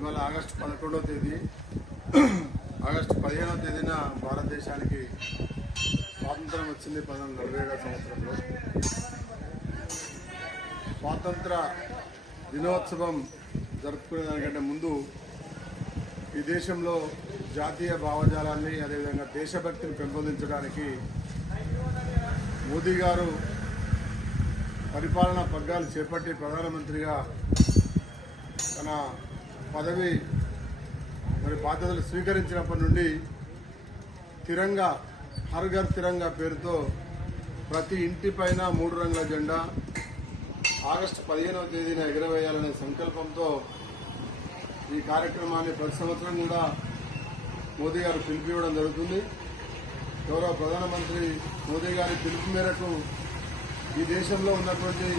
ఇవాళ ఆగస్టు పదకొండవ తేదీ. ఆగస్టు పదిహేనవ తేదీన భారతదేశానికి స్వాతంత్రం వచ్చింది పంతొమ్మిది నలభై ఏడవ సంవత్సరంలో. స్వాతంత్ర దినోత్సవం జరుపుకునే దానికంటే ముందు ఈ దేశంలో జాతీయ భావజాలాన్ని అదేవిధంగా దేశభక్తిని పెంపొందించడానికి మోదీ గారు పరిపాలనా పగ్గాలు చేపట్టి ప్రధానమంత్రిగా తన పదవి మరి బాధ్యతలు స్వీకరించినప్పటి నుండి తిరంగా హర్ఘర్ తిరంగా పేరుతో ప్రతి ఇంటి పైన మూడు రంగుల జెండా ఆగస్టు పదిహేనవ తేదీన ఎగురవేయాలనే సంకల్పంతో ఈ కార్యక్రమాన్ని ప్రతి సంవత్సరం కూడా మోదీ గారు పిలిపివ్వడం జరుగుతుంది. గౌరవ ప్రధానమంత్రి మోదీ గారి పిలుపు మేరకు ఈ దేశంలో ఉన్నటువంటి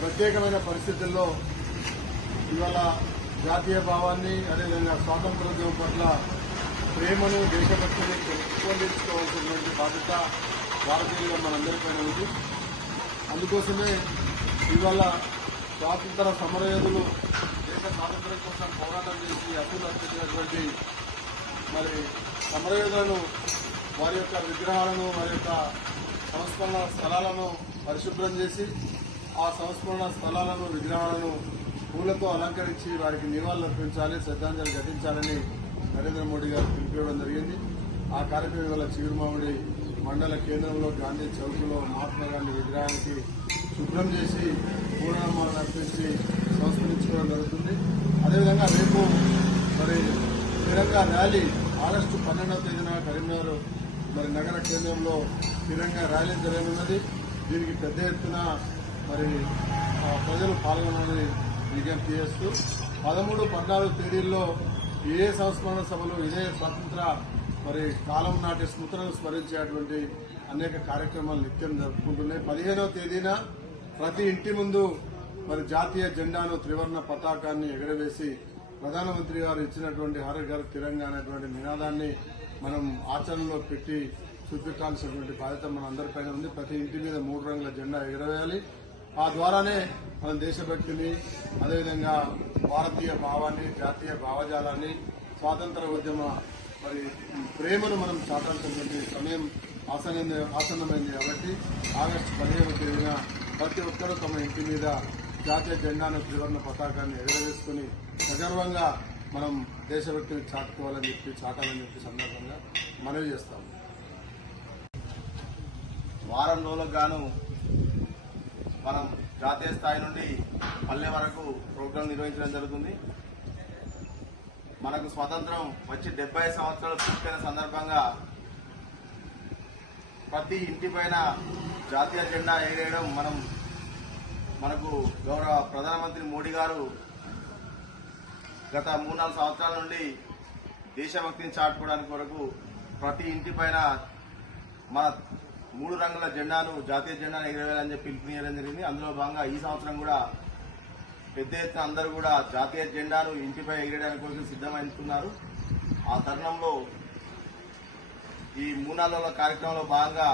ప్రత్యేకమైన పరిస్థితుల్లో ఇవాళ జాతీయ భావాన్ని అదేవిధంగా స్వాతంత్రోద్యమం పట్ల ప్రేమను దేశభక్తిని పెంపొందించుకోవాల్సినటువంటి బాధ్యత భారతీయులుగా మనందరిపైన ఉంది. అందుకోసమే ఇవాళ స్వాతంత్ర సమరయోధులు దేశ స్వాతంత్ర్యం కోసం పోరాటం చేసి అప్పులు అర్పించినటువంటి మరి సమరయోధులను వారి యొక్క విగ్రహాలను వారి యొక్క సంస్మరణ స్థలాలను పరిశుభ్రం చేసి ఆ సంస్మరణ స్థలాలను విగ్రహాలను పూలతో అలంకరించి వారికి నివాళులు అర్పించాలి శ్రద్ధాంజలి ఘటించాలని నరేంద్ర మోడీ గారు పిలిపివ్వడం జరిగింది. ఆ కార్యక్రమం వల్ల చిగురుమామిడి మండల కేంద్రంలో గాంధీ చౌక్లో మహాత్మా గాంధీ విగ్రహానికి శుభ్రం చేసి పూర్ణమాలను అర్పించి సంస్కరించుకోవడం జరుగుతుంది. అదేవిధంగా రేపు మరి తిరంగా ర్యాలీ ఆగస్టు పన్నెండవ తేదీన కరీంనగర్ మరి నగర కేంద్రంలో తిరంగా ర్యాలీ జరగనున్నది. దీనికి పెద్ద ఎత్తున మరి ప్రజలు పాల్గొనాలని విజ్ఞప్తి చేస్తూ పదమూడు పద్నాలుగు తేదీల్లో ఏ సంస్మరణ సభలు ఇదే స్వాతంత్ర మరి కాలం నాటి స్మృతులను స్మరించేటువంటి అనేక కార్యక్రమాలు నిత్యం జరుపుకుంటున్నాయి. పదిహేనవ తేదీన ప్రతి ఇంటి ముందు మరి జాతీయ జెండాను త్రివర్ణ పతాకాన్ని ఎగరవేసి ప్రధానమంత్రి గారు ఇచ్చినటువంటి హర ఘర్ తిరంగా అనేటువంటి నినాదాన్ని మనం ఆచరణలో పెట్టి చూపించాల్సినటువంటి బాధ్యత మన అందరిపైన ఉంది. ప్రతి ఇంటి మీద మూడు రంగుల జెండా ఎగరవేయాలి. ఆ ద్వారానే మన దేశభక్తిని అదేవిధంగా భారతీయ భావాన్ని జాతీయ భావజాలాన్ని స్వాతంత్ర ఉద్యమ మరి ప్రేమను మనం చాటాల్సినటువంటి సమయం ఆసన్న ఆసన్నమైంది కాబట్టి ఆగస్టు పదిహేను తేదీన ప్రతి ఒక్కరూ తమ ఇంటి మీద జాతీయ జెండాను త్రివర్ణ పతాకాన్ని ఎగరవేసుకుని సగర్వంగా మనం దేశభక్తిని చాటుకోవాలని చెప్పి చాటాలని చెప్పి సందర్భంగా మనవి చేస్తాము. వారం రోజులకు గాను మనం జాతీయ స్థాయి నుండి పల్లె వరకు ప్రోగ్రాం నిర్వహించడం జరుగుతుంది. మనకు స్వతంత్రం వచ్చి డెబ్బై సంవత్సరాలు పూర్తయిన సందర్భంగా ప్రతి ఇంటి పైన జాతీయ జెండా ఎగరేయడం మనం మనకు గౌరవ ప్రధానమంత్రి మోడీ గారు గత మూడు నాలుగు సంవత్సరాల నుండి దేశభక్తిని చాటుకోవడానికి వరకు ప్రతి ఇంటి పైన మన మూడు రంగుల జెండాను జాతీయ జెండాను ఎగరవేయాలని చెప్పి పిలుపునియడం జరిగింది. అందులో భాగంగా ఈ సంవత్సరం కూడా పెద్ద ఎత్తున అందరూ కూడా జాతీయ జెండాను ఇంటిపై ఎగిరేయడానికి కోసం సిద్ధమవుతున్నారు ఆ తరుణంలో ఈ మూడు కార్యక్రమంలో భాగంగా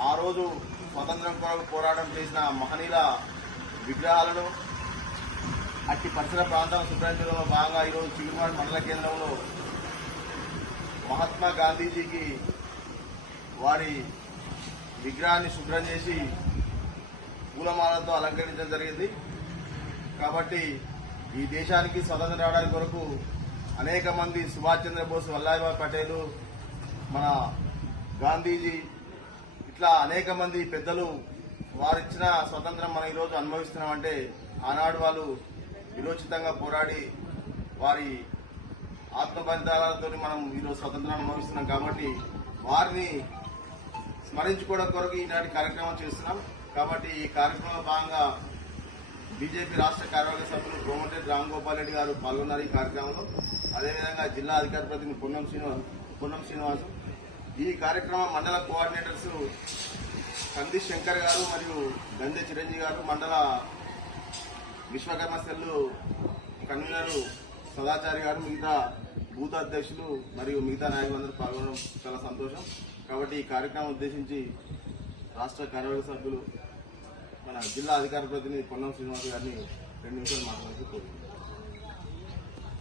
ఆ రోజు స్వతంత్రం కొరకు పోరాటం చేసిన మహనీయుల విగ్రహాలను అట్టి పరిసర ప్రాంతాలను శుభ్రించడంలో భాగంగా ఈరోజు చిగురుమాడు మండల కేంద్రంలో మహాత్మా గాంధీజీకి వారి విగ్రహాన్ని శుభ్రం చేసి పూలమాలతో అలంకరించడం జరిగింది. కాబట్టి ఈ దేశానికి స్వతంత్రం రావడానికి కొరకు అనేక మంది సుభాష్ చంద్రబోస్ వల్లాభాయ్ పటేలు మన గాంధీజీ ఇట్లా అనేక మంది పెద్దలు వారిచ్చిన స్వతంత్రం మనం ఈరోజు అనుభవిస్తున్నామంటే ఆనాడు వాళ్ళు విరోచితంగా పోరాడి వారి ఆత్మ బలిదానాలతో మనం ఈరోజు స్వతంత్రం అనుభవిస్తున్నాం. కాబట్టి వారిని స్మరించుకోవడం కొరకు ఈనాటి కార్యక్రమం చేస్తున్నాం. కాబట్టి ఈ కార్యక్రమంలో భాగంగా బీజేపీ రాష్ట్ర కార్యవర్గ సభ్యులు కోమటిరెడ్డి రామ్ గోపాల్ రెడ్డి గారు పాల్గొన్నారు ఈ కార్యక్రమంలో. అదేవిధంగా జిల్లా అధికార ప్రతినిధి పొన్నం శ్రీనివాస్ పొన్నం శ్రీనివాసు. ఈ కార్యక్రమం మండల కోఆర్డినేటర్స్ కంది శంకర్ గారు మరియు గంధె చిరంజీవి గారు మండల విశ్వకర్మ సెల్లు కన్వీనర్ సదాచారి గారు మిగతా బూత్ అధ్యక్షులు మరియు మిగతా నాయకులందరూ పాల్గొనడం చాలా సంతోషం. కాబట్టి ఈ కార్యక్రమం ఉద్దేశించి రాష్ట్ర కార్యవర్గ సభ్యులు మన జిల్లా అధికార ప్రతినిధి పొన్నం శ్రీనివాస్ గారిని రెండు నిమిషాలు మాట్లాడుతూ కోరుకుంటాను